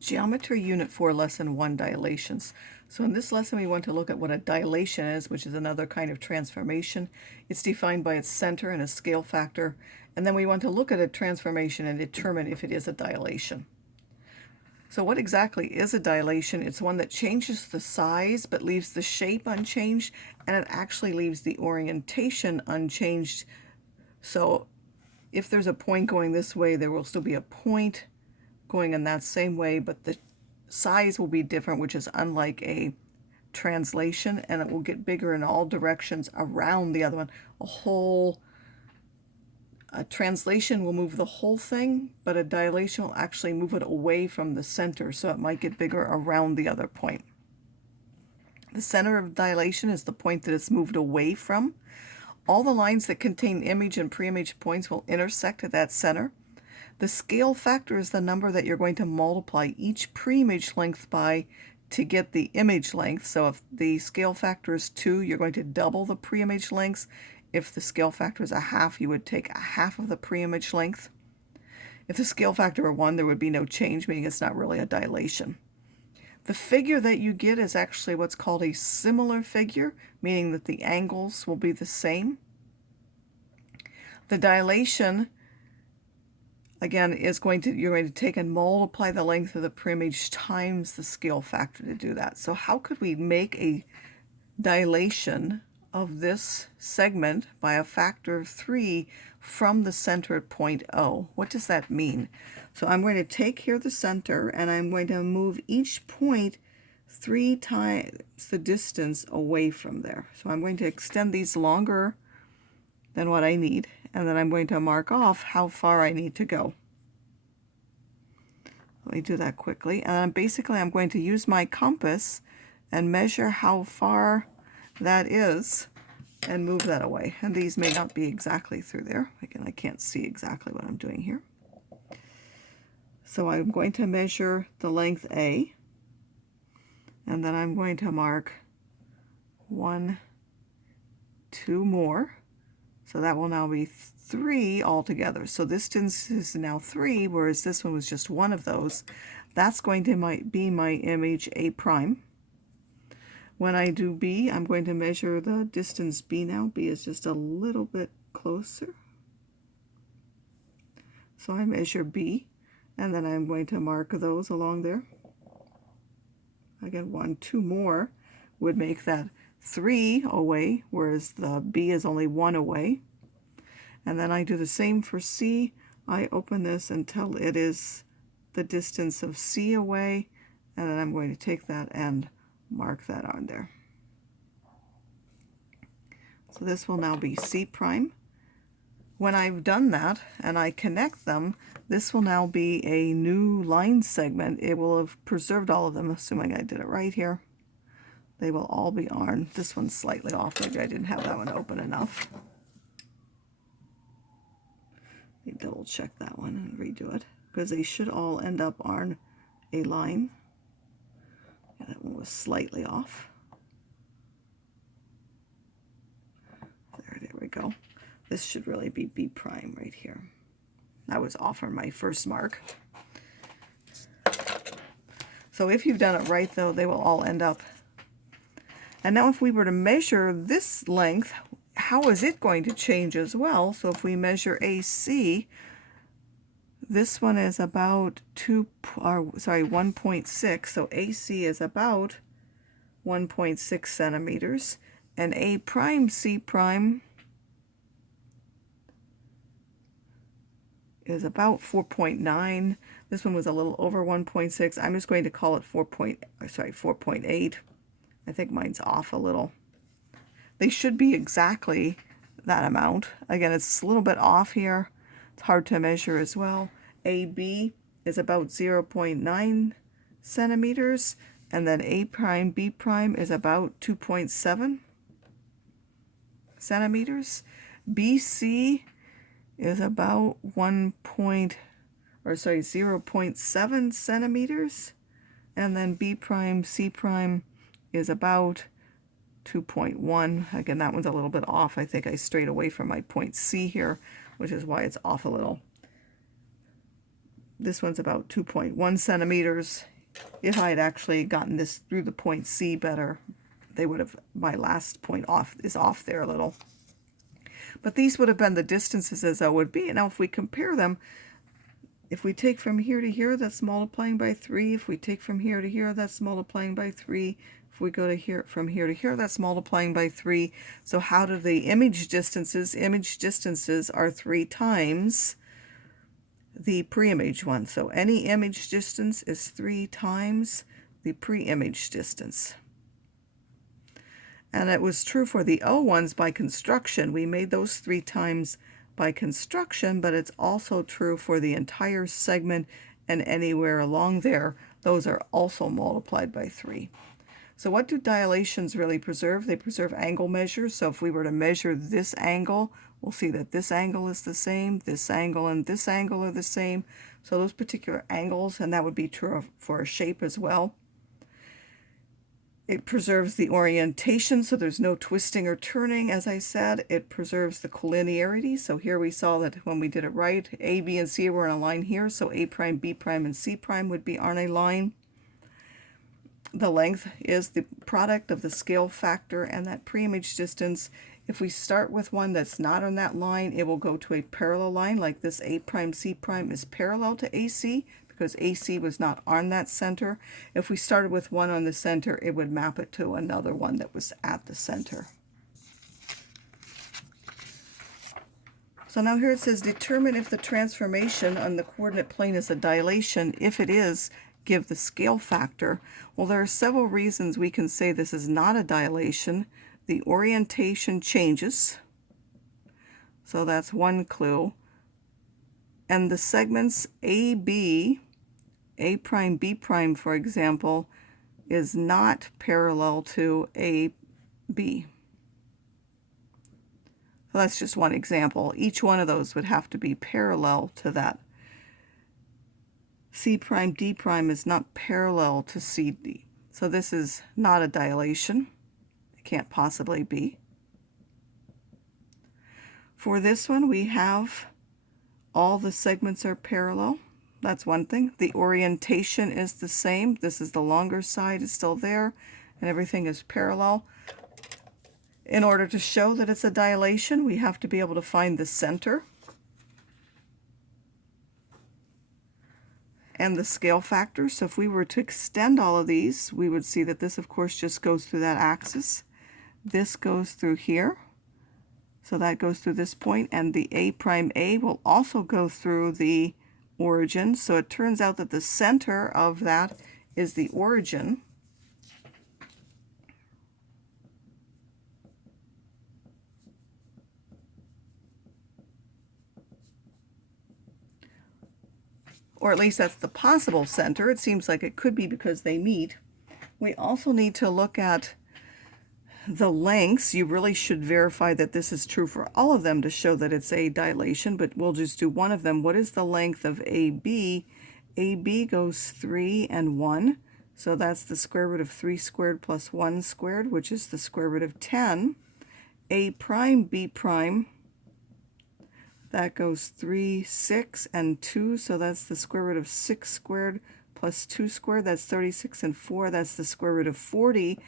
Geometry Unit 4, Lesson 1, Dilations. So in this lesson we want to look at what a dilation is, which is another kind of transformation. It's defined by its center and a scale factor. And then we want to look at a transformation and determine if it is a dilation. So what exactly is a dilation? It's one that changes the size but leaves the shape unchanged, and it actually leaves the orientation unchanged. So if there's a point going this way, there will still be a point going in that same way, but the size will be different, which is unlike a translation, and it will get bigger in all directions around the other one. A translation will move the whole thing, but a dilation will actually move it away from the center, so it might get bigger around the other point. The center of dilation is the point that it's moved away from. All the lines that contain image and pre-image points will intersect at that center. The scale factor is the number that you're going to multiply each pre-image length by to get the image length. So if the scale factor is 2, you're going to double the pre-image lengths. If the scale factor is a half, you would take a half of the pre-image length. If the scale factor were 1, there would be no change, meaning it's not really a dilation. The figure that you get is actually what's called a similar figure, meaning that the angles will be the same. The dilation, again, you're going to take and multiply the length of the pre-image times the scale factor to do that. So how could we make a dilation of this segment by a factor of 3 from the center at point O? What does that mean? So I'm going to take here the center, and I'm going to move each point 3 times the distance away from there. So I'm going to extend these longer than what I need, and then I'm going to mark off how far I need to go. Let me do that quickly. And basically I'm going to use my compass and measure how far that is and move that away. And these may not be exactly through there. Again, I can't see exactly what I'm doing here. So I'm going to measure the length A, and then I'm going to mark 1, 2 more. So that will now be 3 altogether. So this distance is now 3, whereas this one was just one of those. That's going to be my image A prime. When I do B, I'm going to measure the distance B now. B is just a little bit closer. So I measure B, and then I'm going to mark those along there. Again, 1, 2 more would make that 3 away, whereas the B is only 1 away. And then I do the same for C. I open this until it is the distance of C away, and then I'm going to take that and mark that on there. So this will now be C prime. When I've done that and I connect them, this will now be a new line segment. It will have preserved all of them, assuming I did it right here. They will all be on. This one's slightly off. Maybe I didn't have that one open enough. Let me double check that one and redo it, because they should all end up on a line. Yeah, that one was slightly off. There we go. This should really be B prime right here. I was off on my first mark. So if you've done it right, though, they will all end up. And now if we were to measure this length, how is it going to change as well? So if we measure AC, this one is about 1.6. So AC is about 1.6 centimeters. And A prime, C prime is about 4.9. This one was a little over 1.6. I'm just going to call it 4.8. I think mine's off a little. They should be exactly that amount. Again, it's a little bit off here. It's hard to measure as well. AB is about 0.9 centimeters, and then A prime, B prime is about 2.7 centimeters. BC is about 0.7 centimeters, and then B prime, C prime is about 2.1. Again, that one's a little bit off. I think I strayed away from my point C here, which is why it's off a little. this one's about 2.1 centimeters. If I had actually gotten this through the point C better, they would have, my last point is off there a little. But these would have been the distances as I would be. Now if we compare them, if we take from here to here, that's multiplying by 3. If we take from here to here, that's multiplying by 3. If we go to here, from here to here, that's multiplying by 3. So how do the image distances? Image distances are 3 times the pre-image one. So any image distance is 3 times the pre-image distance. And it was true for the O ones by construction. We made those 3 times by construction, but it's also true for the entire segment and anywhere along there. Those are also multiplied by 3. So what do dilations really preserve? They preserve angle measures. So if we were to measure this angle, we'll see that this angle is the same, this angle and this angle are the same. So those particular angles, and that would be true for a shape as well. It preserves the orientation, so there's no twisting or turning, as I said. It preserves the collinearity. So here we saw that when we did it right, A, B, and C were in a line here, so A prime, B prime, and C prime would be on a line. The length is the product of the scale factor and that pre-image distance. If we start with one that's not on that line, it will go to a parallel line, like this A prime, C prime is parallel to AC, because AC was not on that center. If we started with one on the center, it would map it to another one that was at the center. So now here it says, determine if the transformation on the coordinate plane is a dilation. If it is, give the scale factor. Well, there are several reasons we can say this is not a dilation. The orientation changes. So that's one clue. And the segments AB, A prime, B prime, for example, is not parallel to AB. So that's just one example. Each one of those would have to be parallel to that. C prime, D prime is not parallel to CD. So this is not a dilation. It can't possibly be. For this one, we have all the segments are parallel. That's one thing. The orientation is the same. This is the longer side, is still there, and everything is parallel. In order to show that it's a dilation, we have to be able to find the center and the scale factor. So if we were to extend all of these, we would see that this, of course, just goes through that axis. This goes through here. So that goes through this point, and the A prime A will also go through the origin. So it turns out that the center of that is the origin. Or at least that's the possible center. It seems like it could be because they meet. We also need to look at the lengths. You really should verify that this is true for all of them to show that it's a dilation, but we'll just do one of them. What is the length of AB? AB goes 3 and 1, so that's the square root of 3 squared plus 1 squared, which is the square root of 10. A prime, B prime, that goes 3, 6, and 2, so that's the square root of 6 squared plus 2 squared, that's 36, and 4, that's the square root of 40.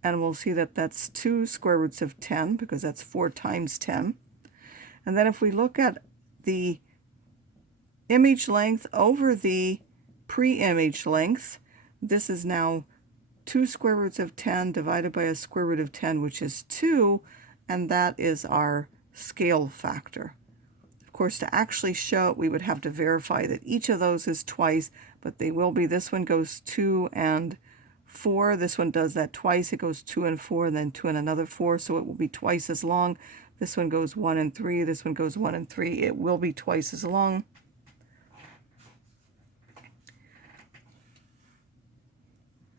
And we'll see that that's 2 square roots of 10, because that's 4 times 10. And then if we look at the image length over the pre-image length, this is now 2 square roots of 10 divided by a square root of 10, which is 2, and that is our scale factor. Of course, to actually show it, we would have to verify that each of those is twice, but they will be. This one goes 2 and 4. This one does that twice. It goes 2 and 4, and then 2 and another 4, so it will be twice as long. This one goes 1 and 3. This one goes 1 and 3. It will be twice as long.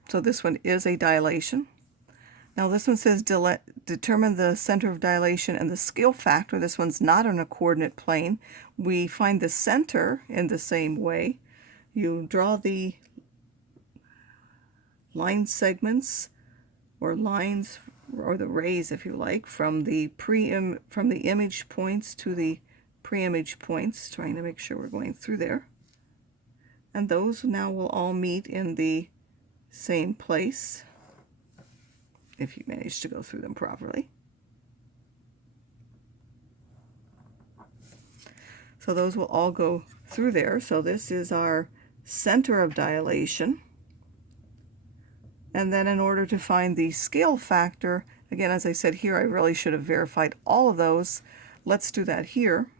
So this one is a dilation. Now this one says determine the center of dilation and the scale factor. This one's not on a coordinate plane. We find the center in the same way. You draw the line segments or lines, or the rays if you like, from the image points to the pre-image points, trying to make sure we're going through there. And those now will all meet in the same place, if you manage to go through them properly. So those will all go through there. So this is our center of dilation. And then in order to find the scale factor, again, as I said here, I really should have verified all of those. Let's do that here.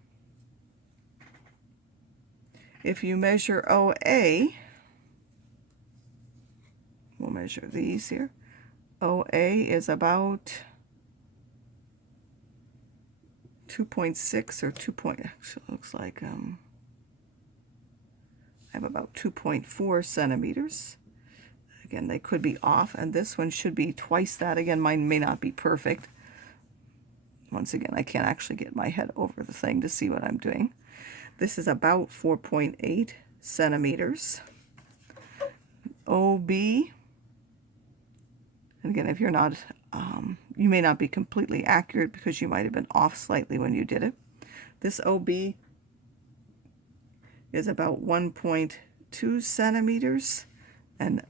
If you measure OA, we'll measure these here. OA is about 2.6 or 2 point, actually looks like I have about 2.4 centimeters. Again, they could be off, and this one should be twice that. Again, mine may not be perfect. Once again, I can't actually get my head over the thing to see what I'm doing. This is about 4.8 centimeters. OB, and again, if you're not, you may not be completely accurate because you might have been off slightly when you did it. This OB is about 1.2 centimeters, and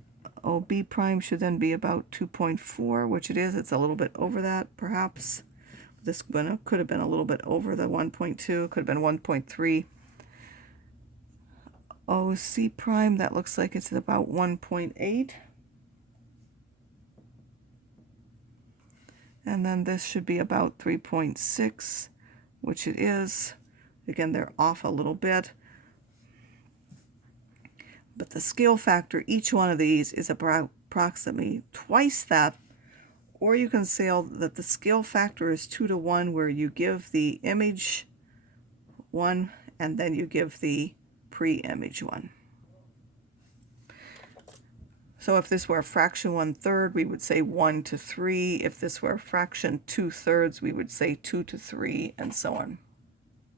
OB prime should then be about 2.4, which it is. It's a little bit over that, perhaps. This one could have been a little bit over the 1.2, could have been 1.3. OC prime, that looks like it's about 1.8. And then this should be about 3.6, which it is. Again, they're off a little bit. But the scale factor, each one of these is approximately twice that. Or you can say that the scale factor is 2 to 1, where you give the image 1 and then you give the pre-image 1. So if this were a fraction 1/3, we would say 1 to 3. If this were a fraction 2/3, we would say 2 to 3, and so on.